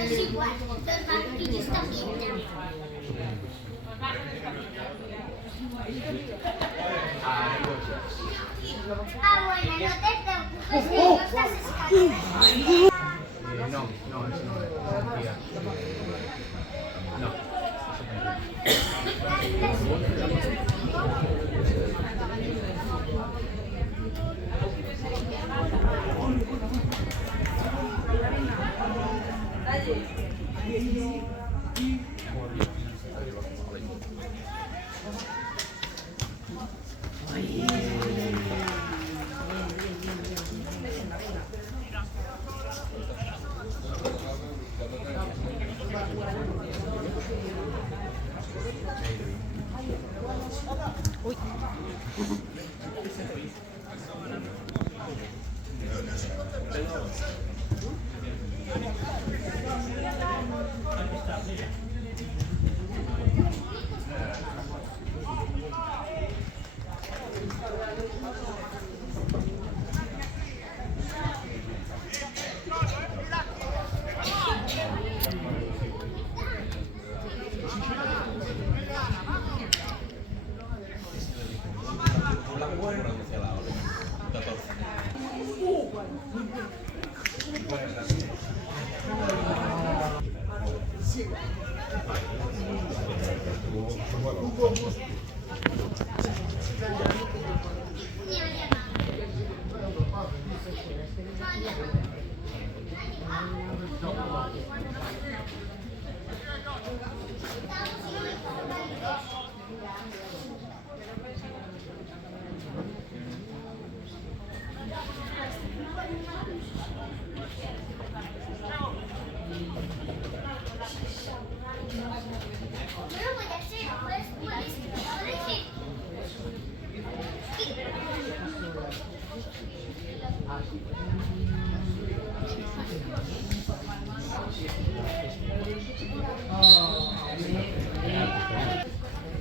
es igual, los martillos también. Bueno, no te preocupes que no estás escalando. No, no, eso no es mentira. No.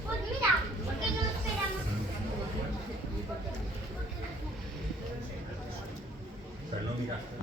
Pues mira, ¿por qué no esperamos? Pero no miraste.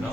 No,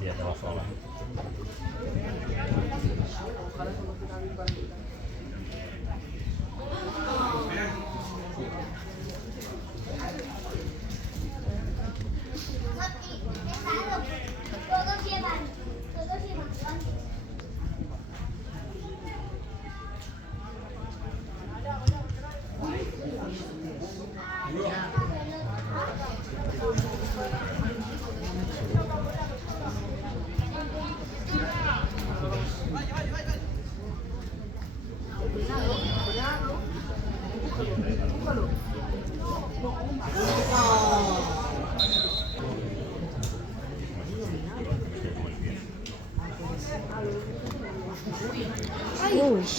Dietro la sola. Todos llevan guantes. Uy.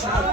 Ciao.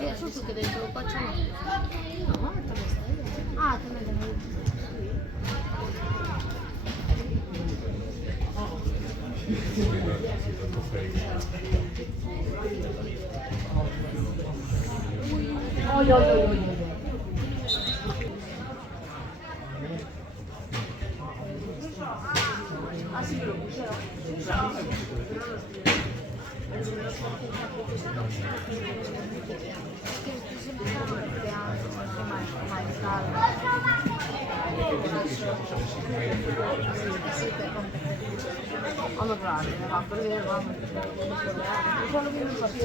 Eso tú que dentro del coche no. No, está bien. Ah, también. Oy, oy, oy, oy. Así lo pusieron. Vamos a ver, vamos. Eso lo vimos así.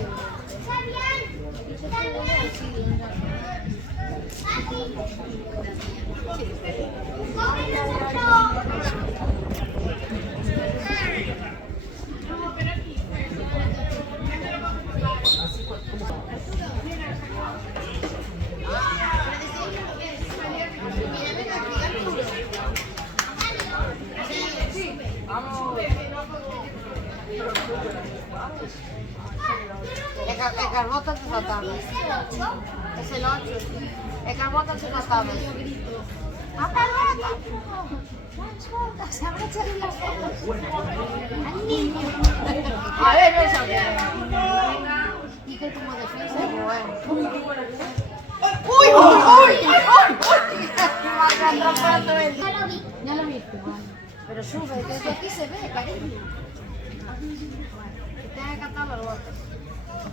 El carbota te faltaba. Es el 8. El carbota te faltaba. ¡Ah, carbota! Escolta, se habrá echado las fotos. Al niño. A ver, eso. Y que como defensa es bueno. ¡Uy, uy, uy! Ya lo viste, pero sube, desde aquí se ve, cariño. Que tenga que cantar los botes.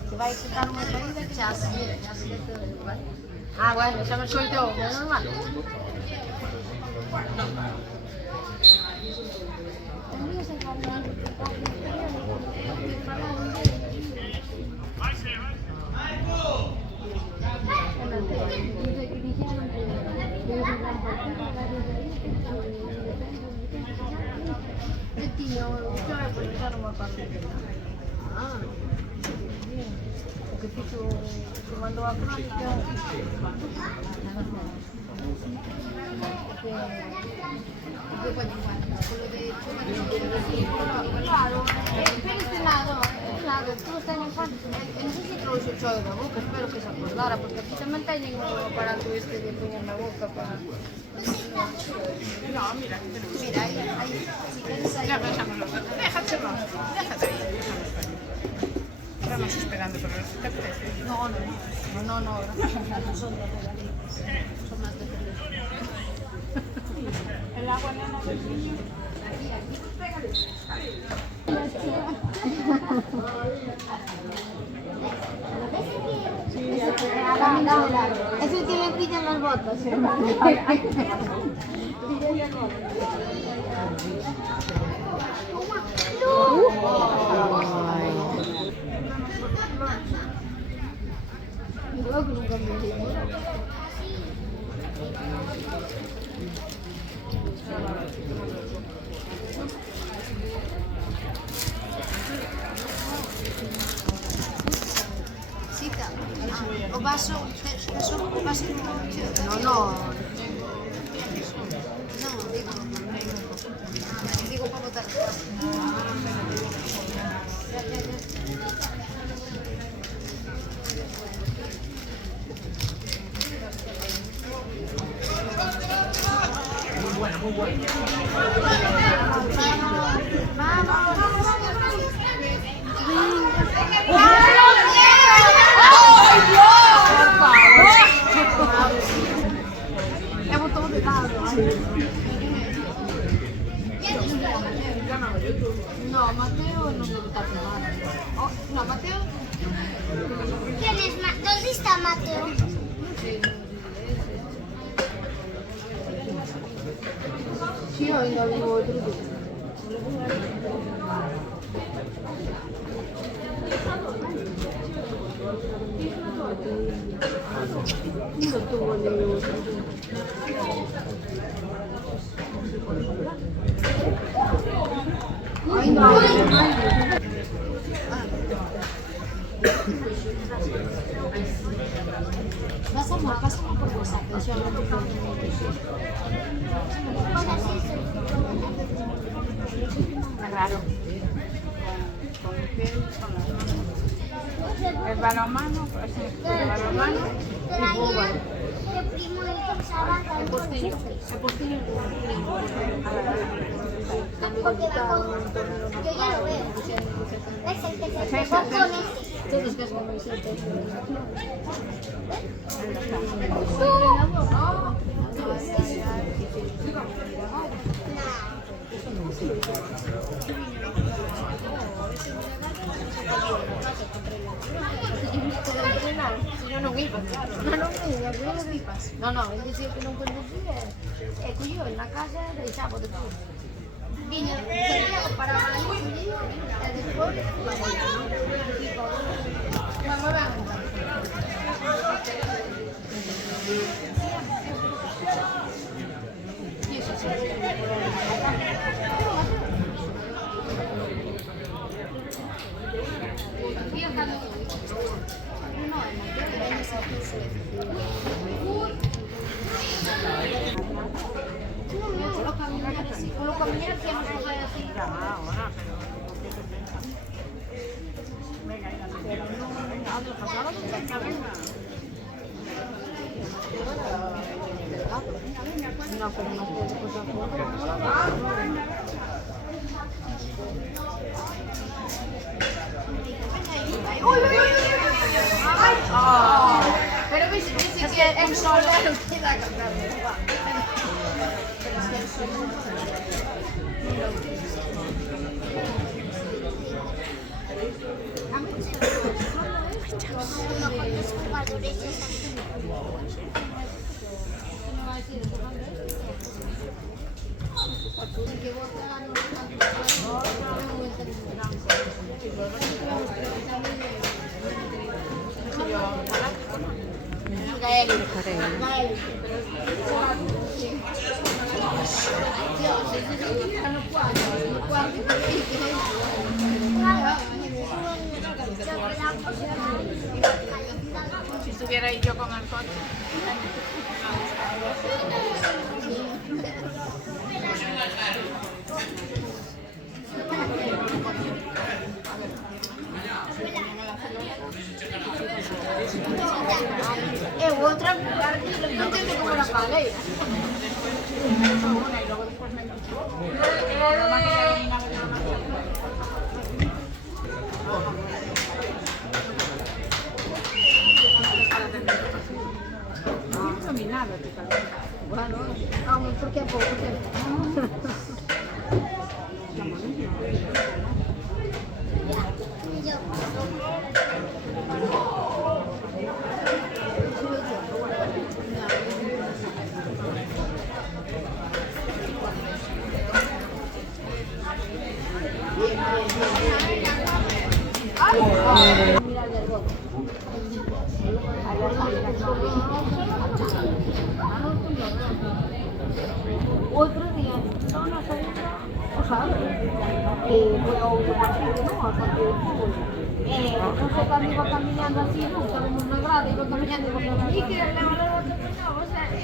Si va a quitar una caída, chasis, mira, chasis de todo igual. Ah, bueno, ya me suelto, es normal. Porque fico tomando a crónica. Claro, pero este lado, tú estás en el cuarto. No sé si trouxe o chove da boca, espero que se acordara, porque aquí tamén teñen o aparato este de poñer na boca para... No, mira, Mira, ahí, si quieres ahí... ya dejamos déjate ahí. Estamos esperando, pero ¿te parece? No, no son de pegaditos, son más de pegaditos. El agua no del niño. Eso que le pillan las botas. O vaso, o vaso no, digo para botar. Muy bueno. No, Mateo no me gusta nada. No, Mateo. ¿Quién es ¿Dónde está Mateo? Sí, hoy no vivo otro día. No tuvo ni otro día. Pásame por WhatsApp, yo no te puedo. Raro. El balonmano, pues sí, el balonmano y fútbol. El primo de Sara, el portero. Porque va con... Yo ya lo veo. Es el que se pegó con este. Todos que son muy sueltos. Si no, no vipas, claro. No vipas. No, él decía que non conducía. E colleu na casa e deixaba de todo. Viño, Santiago para Madrid e despois Vamos a Y eso sí. Con los compañeros que hemos jugado así. Ahora, pero No, pero no puedo cosas pero dice que el sol queda cantando. los jugadores si estuviera ahí yo con el coche. Otra no entiendo cómo la pagué. Una y luego después me Bueno, vamos, ¿por qué poco? Mira el del otro día, no sabía, o sea, fue a otro partido, ¿no? Al partido de fútbol. No sé cuando iba caminando así, ¿no? Estábamos en una grada, iba caminando y iba caminando. Y que le mandaba otro peinado, o sea, y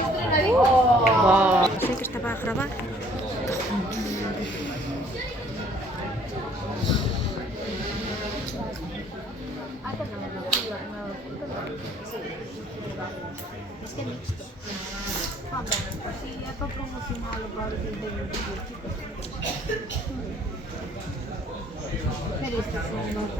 esto era ahí. Sé que estaba a grabar. Es que mixto. Sí, es para promocionar los bares de chicos. Pero estos son los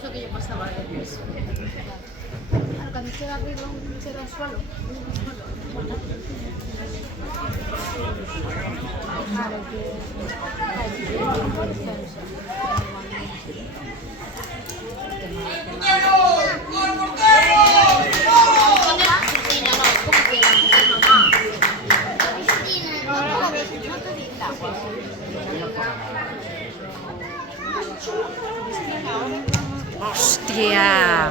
es lo que yo pasaba después. Claro, cuando se va arriba, se da al suelo. Claro que... ¡Hostia!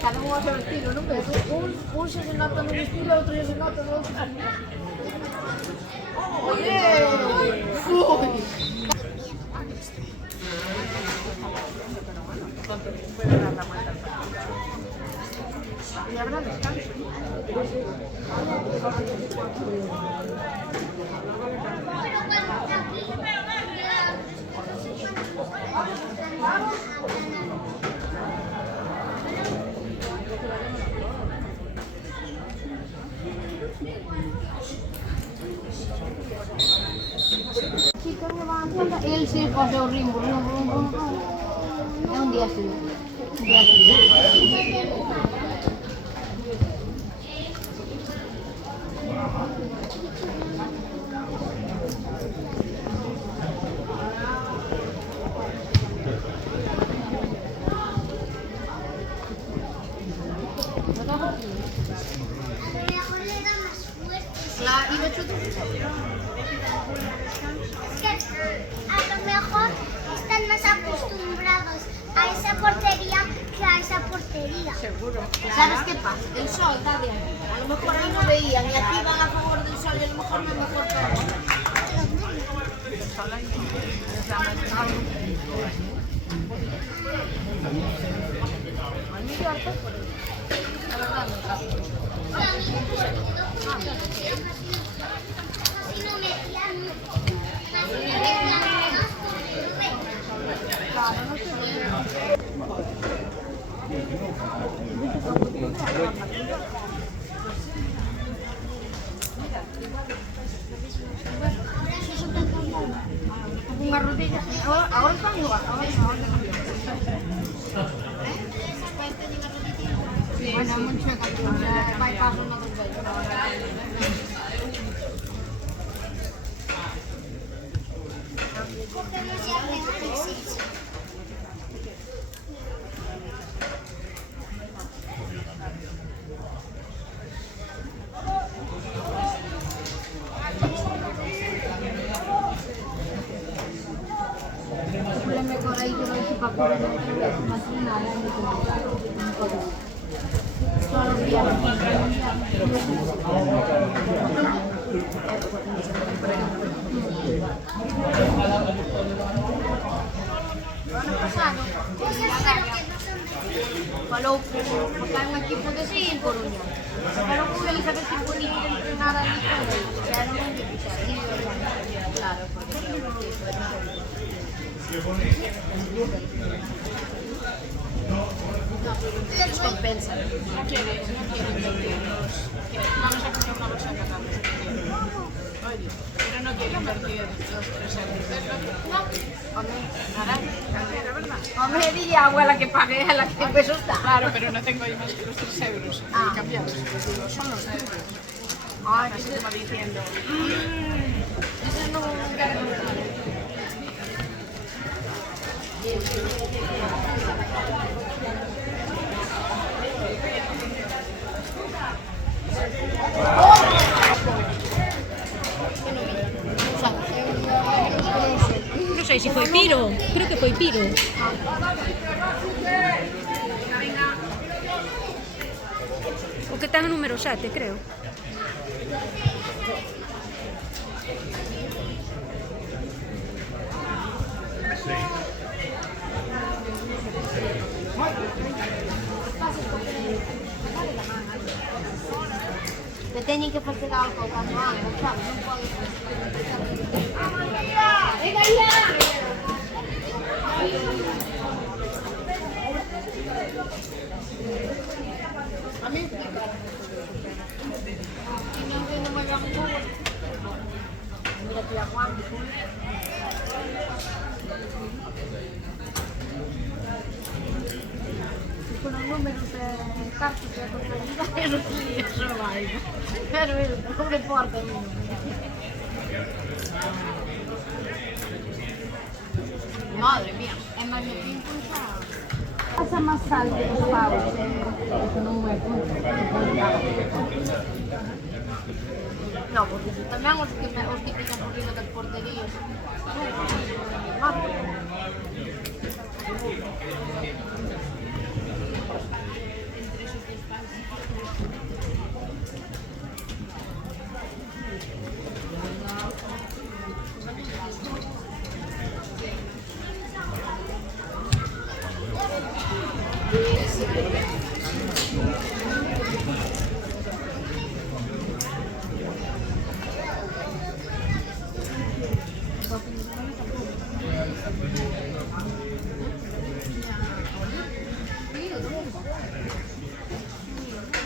Cada uno hace el estilo, ¿no? Pero un se nota en un estilo, otro se nota en otro. ¡Oye! ¡Uy! Y habrá descanso. Chicos, me van a contar. Él sí pasó ritmo. Es un día así. Un día así. Claro, y me chuto. Es que a lo mejor están más acostumbrados a esa portería que a esa portería. Seguro. ¿Sabes qué pasa? El sol está de aquí. A lo mejor ahí no veían y aquí van a favor del sol y a lo mejor no es mejor todo. El sol ahí no. Es la mañana. A mí yo harto por eso. La verdad no trato. Así no metían mucho. Así no metían menos. Claro, no sé bien. Una rodilla. Ahora están igual. Bueno, mucho que bypass no dos veces. Porque no se hace análisis. Mejor ahí que vais para poder más nada. Todos los días. Ano pasado, Pues espero que no se falou porque hai un equipo de sí en Coruña. Falou con Elizabeth que bonito de entrenar ali con él. Xa non me dixeron. Claro, porque les compensa. No quiere invertir. Vamos a comprar una bolsa de cacao. Oye, pero no quiere invertir los 3 euros. ¿Es lo que? No, Hombre, nada, ¿verdad? hombre, dille a abuela que pague a la que peso está. Claro, pero no tengo ahí más que los 3 euros. Ah. Cambiados. Les digo, son los euros. Ay, Así como diciendo. eso no Non sei se foi Piro, creo que foi Piro. O que ten o número 7, creo. me teñen que facer algo cando ando, sabes? Non podo. Venga, ya! A mí sí. Y no entiendo muy bien cómo. Mira aquí a Juan. Con los números de cartas de contabilidad, yo no sé eso vai. Pero non me importa a mí. Madre mía, é máis de 5 xa. Pasa máis alto os pavos, non é punto. No, porque tamén os que pican por riba das porterías.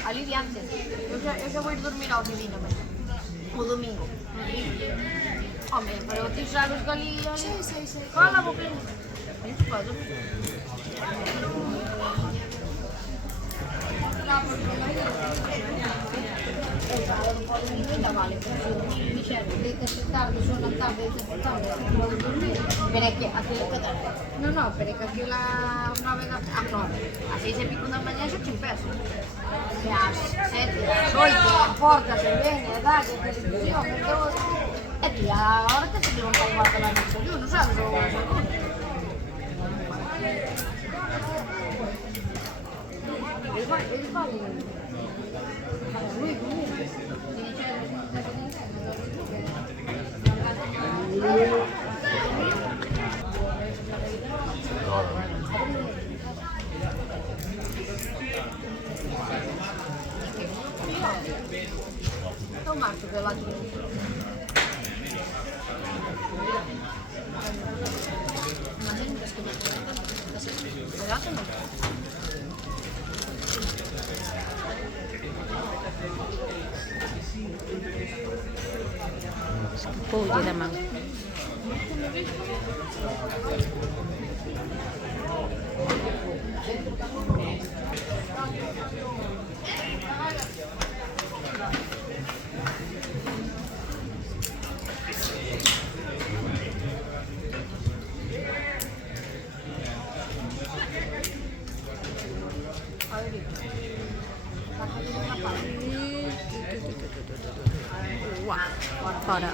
Aliviante. Eu xa vou ir dormir ao divino, o domingo. Home, pero ti sabes que ali... Sí. Cala, boquinha. Vale, tarde, sono tarde, pero é que aquilo que no, pero é que aquilo as 9 da a 6 e pico da mañá xa te empezo. E as 7, as 8, a porta se ven, a edad, a televisión, e ti a hora que se levanta igual que la desayuno, sabes? Eles valen. Então, Marcos, eu lá de Poulle da man. Fora.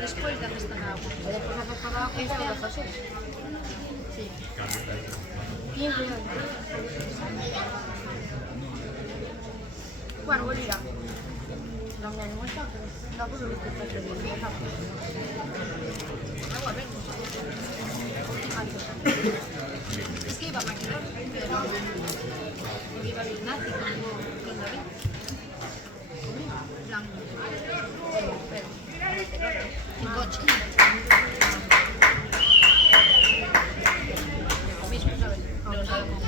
Después de esta agua. Después de esta agua, sí. 15 euros. Bueno, volverá. No me animo a estar, pero no puedo ver que está bien. Agua, ven. Es que iba a maquinar, pero iba a gimnástico con David. En plan, en coche. Lo mismo, ¿sabes? Pero sabemos.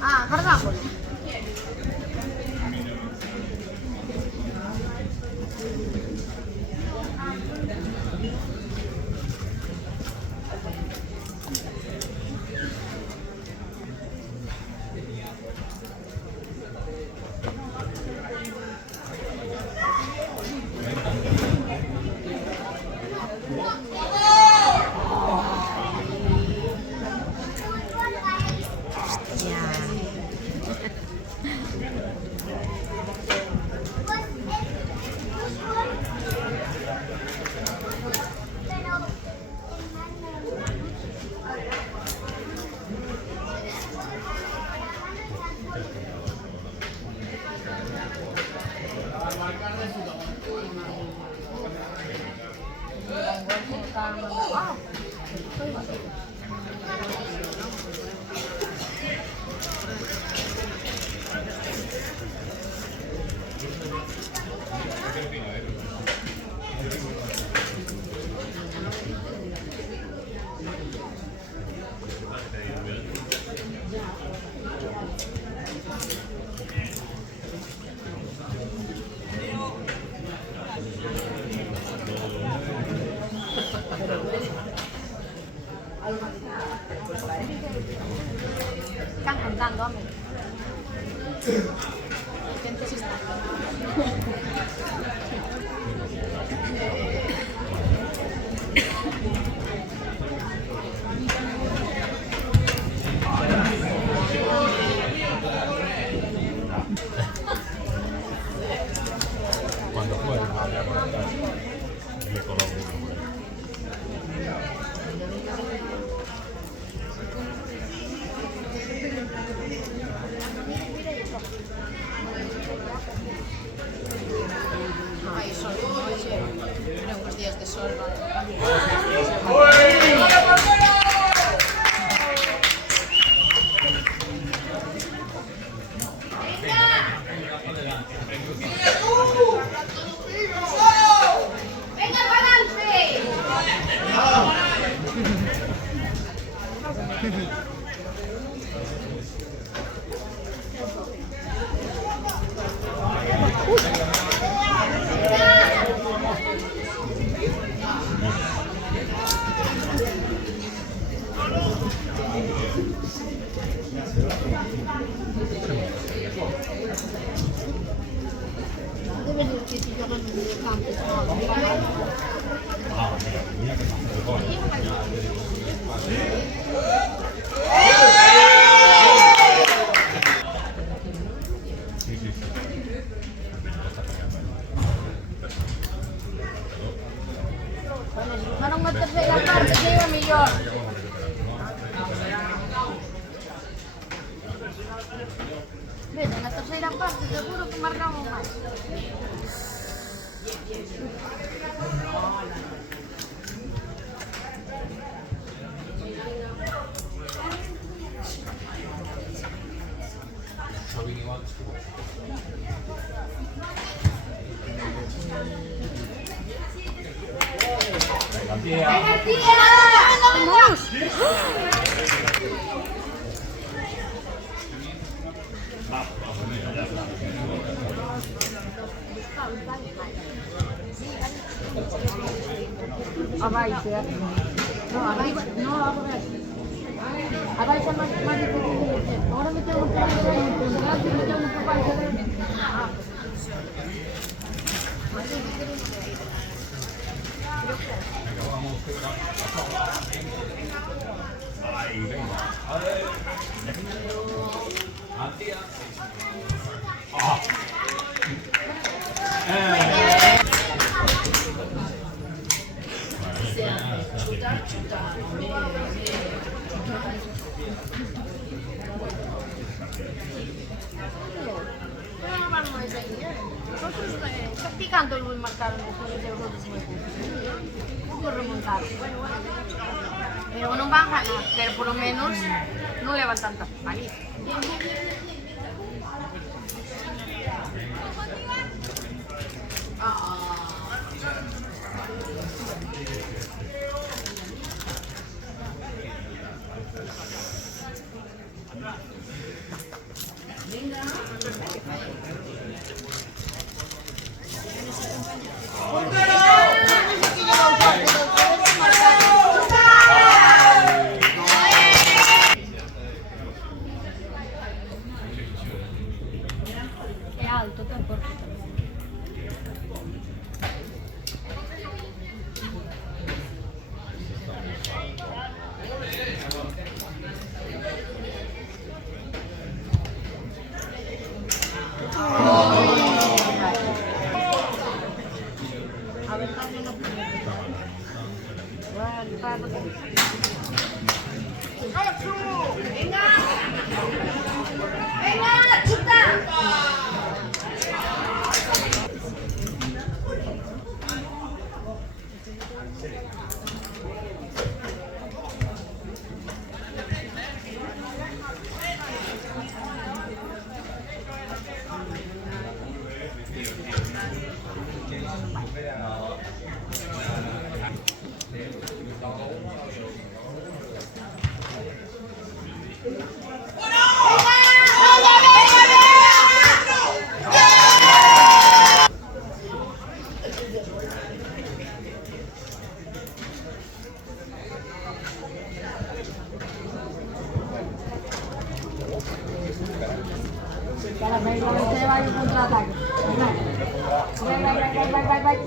Ah, cargámoslo. Están cantando, hombre. Gente se está. Cuando fue, le coloco. Ma non mettersi la parte che io migliore. Vedi, una tercera parte sicuro che marcavo mai. Abai, ¿cierto? No, Abai, no, Abai se llama ahora me tengo que encontrar y me tengo que pasar. Ahí, venga. Matías. Ah. Pero no vamos a seguir. Nosotros practicando lo marcaron después de los pudo remontar. Pero no van a ganar, pero por lo menos no levantan tantas palizas. È alto, te porto. Se va a contraataque. Vai.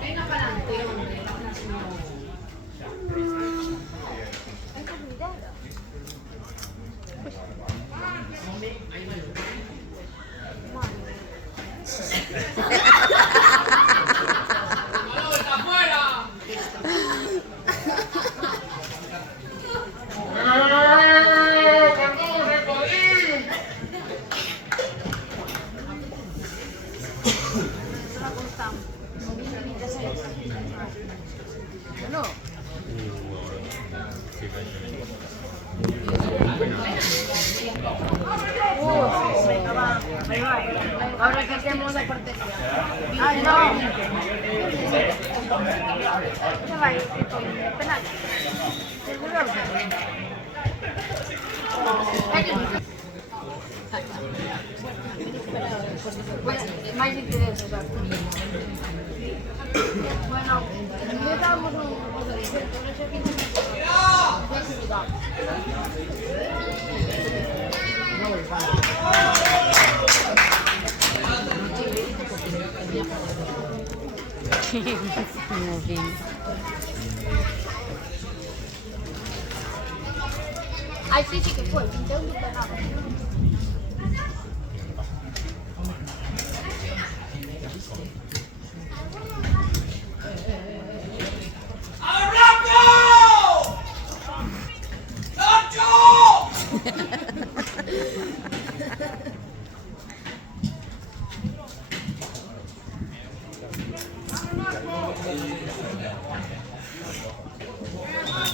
Venga para adelante. Ahora que hacemos de cortesía. ¡Ay, no! ¿Qué va a ir? Penal. ¿Seguro? Más intereses, bueno, empezamos un... Muy bien. Ay, sí, sí que fue, 21 de penal.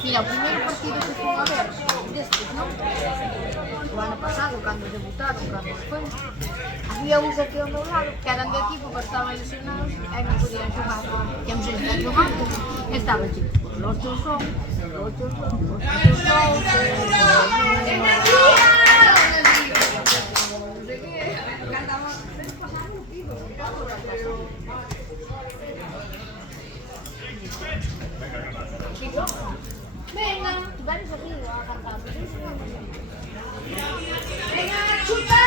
Mira, o primeiro partido que fui a ver destes, non? O ano pasado, cando debutaron, cando foi. Había uns aquí ao meu lado, que eran de equipo, pero estaban lesionados e non podían xogar. Que non se están xogando. Estaban chicos, los teus son, los teus son, los teus son. Venga, tú vienes aquí a cantar. Venga, chuta.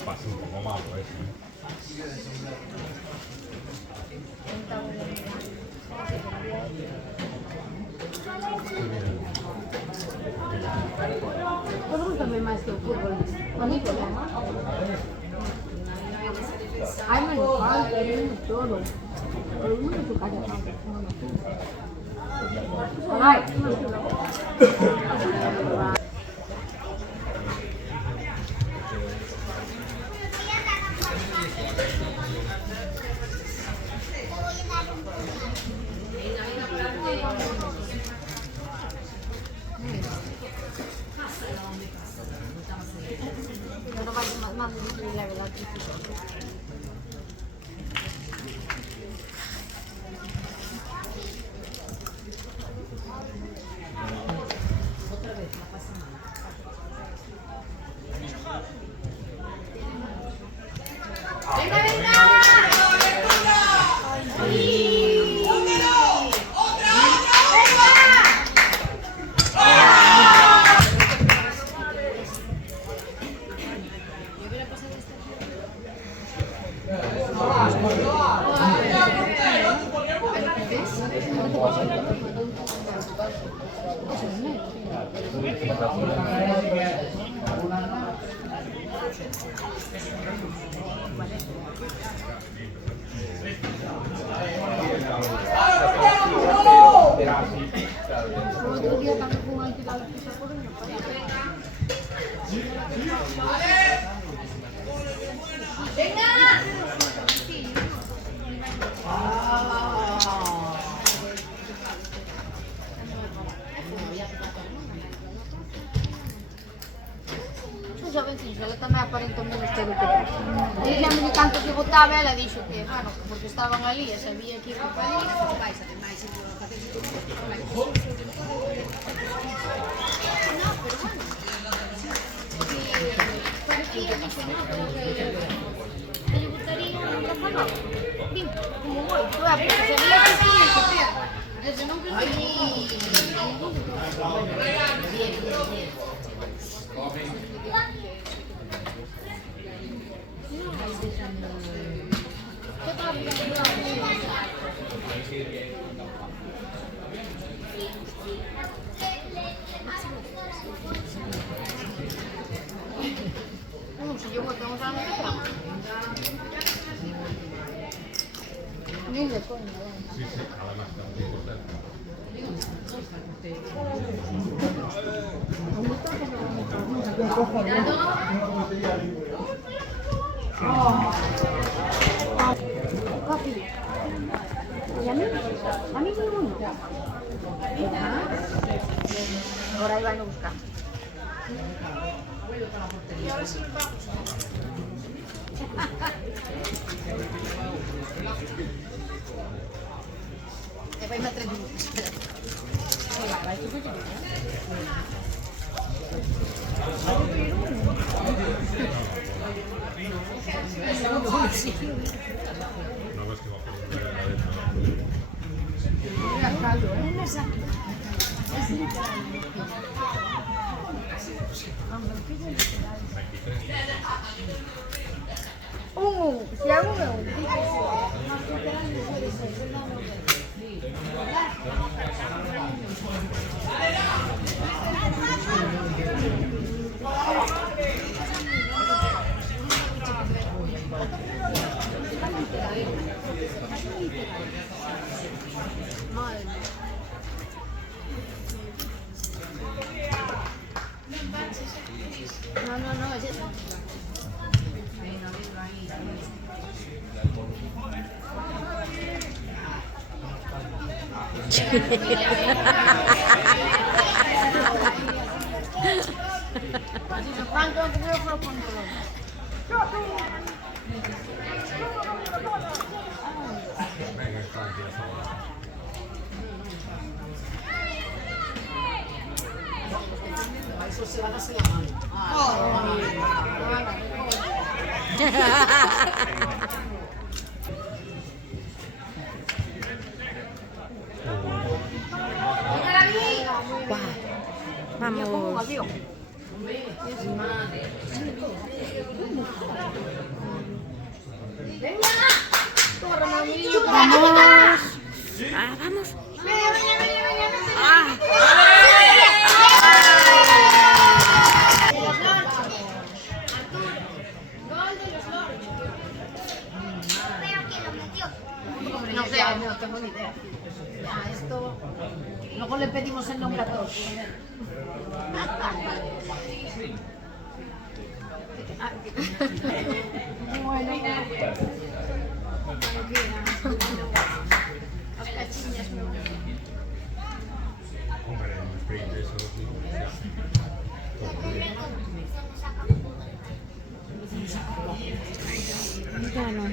Pasa un poco malo eso. Pues gústame más que el fútbol. Bonito, ¿no? Hay menos falta, hay menos todo. Pero uno se calla tanto. Ay, no vaya más difícil la verdad. ¡Venga, venga! Otro día también fue un tirado de piso por una ¡venga! Ela tamén aparenta menos ter o que dar. E xa me canto que votaba, ela dixo que, bueno, porque estaban ali e sabía que iba para ali. Como voy, tú a porque sabía que tiña que ter. Desde non que si yo tengo que Ni de coña, Sí, sí, además está muy importante. Papi. ¿Y a mí? ¿A mí ninguno? Ahora ahí van a buscar. Y ahora sí nos vamos. Vai mettere giù. Una vez que va por un día adentro. Si hago uno. No, es eso. ¿Cuánto dinero fue por Venga, está aquí la zona. Eso se va a hacer la mano. Vamos. Vamos. Ah, vamos. Ah. Pero que lo metió. No sé, no tengo ni idea. Ya, esto... Luego le pedimos el nombre a todos. Bueno, las cachinhas me Hombre, en un sprint eso, ya. Bueno.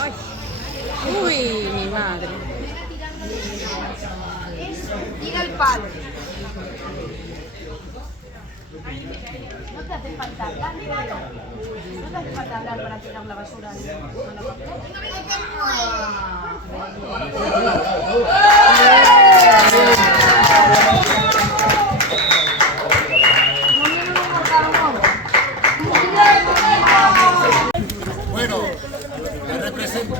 Ay. Uy, mi madre. Tira el palo. No te hace falta hablar, no te hace falta hablar para tirar la basura. Bueno, me represento.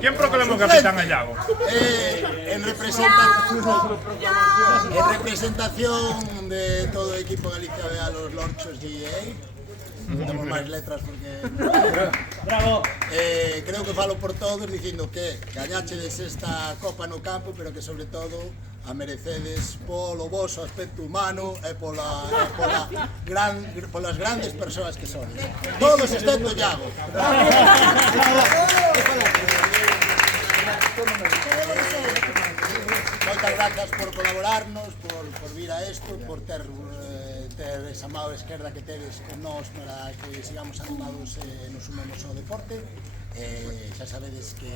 ¿Quién proclamó capitán a Yago? En representación de todo el equipo Galicia B a los Lorchos GA. Tenemos máis letras porque... Bravo! Creo que falo por todos dicindo que gañachedes esta copa no campo, pero que sobre todo a merecedes polo voso aspecto humano e polas grandes persoas que sodes. Todos excepto Iago. Moitas grazas por colaborarnos, por vir a isto, por ter esa mão esquerda que tedes con nós para que sigamos animados e nos sumemos ao deporte. Xa sabedes que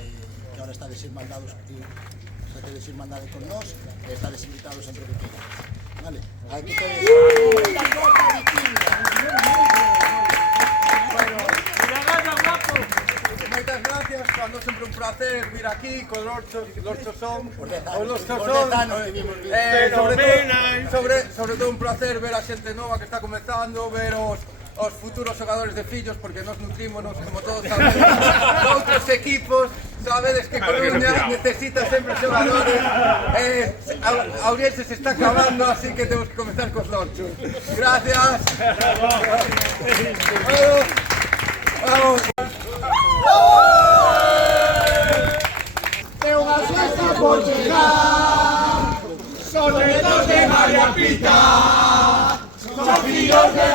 ahora estades irmandados, tedes irmandade con nós e estades invitados sempre que queiran. Vale, aquí tedes... Moitas gracias, cando sempre un placer vir aquí con Lorchos son Por 10 anos que vimos sobre todo un placer ver a xente nova que está comezando, ver os futuros xogadores de fillos, porque nos nutrímonos, como todos sabemos, de outros equipos, Sabedes que Coruña necesita sempre xogadores. Ourense se está acabando, así que temos que comenzar cos lonchos. Gracias. Vamos. É unha fiesta por chegar, son netos de María Pita, son fillos de